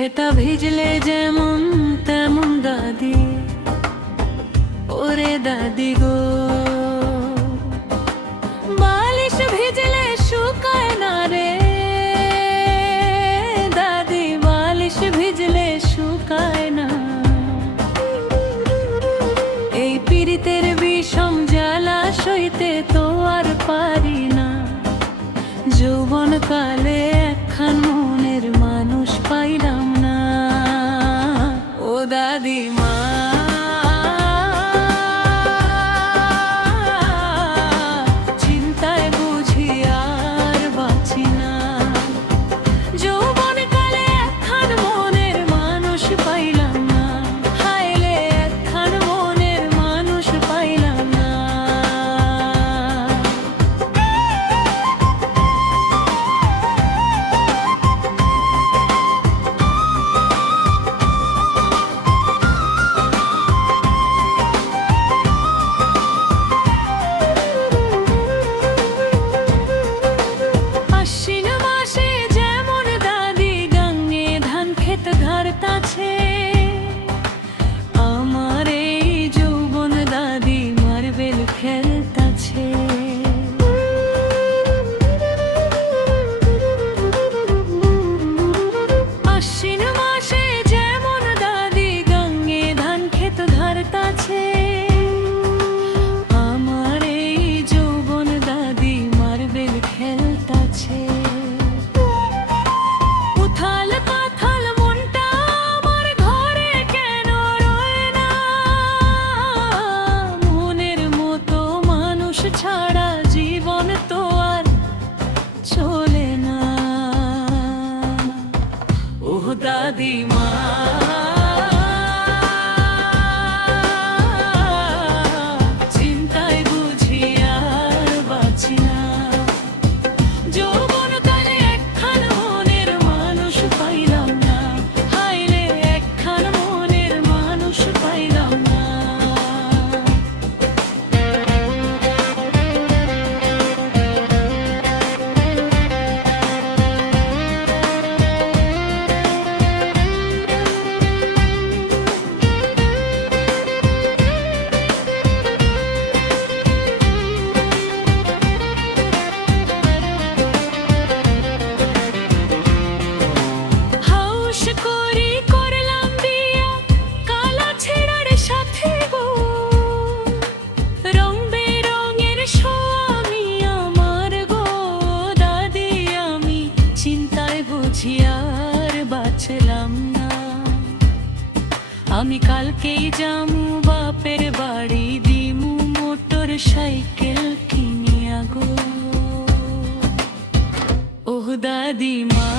খেতা ভিজলে যেমন তেমন দাদি। ওরে দাদি গো। বালিশ ভিজলে শুকায় না রে। দাদি, বালিশ ভিজলে শুকায় না। এই পীড়িতের বিষম জ্বালা সইতে তো আর পারি না। যৌবন কালে একখান মনের That he. மதிமா আমি কালকেই যামু বাপের বাড়ি দিমু মোটর সাইকেল কিনিয়া গো। ওহ দাদিমা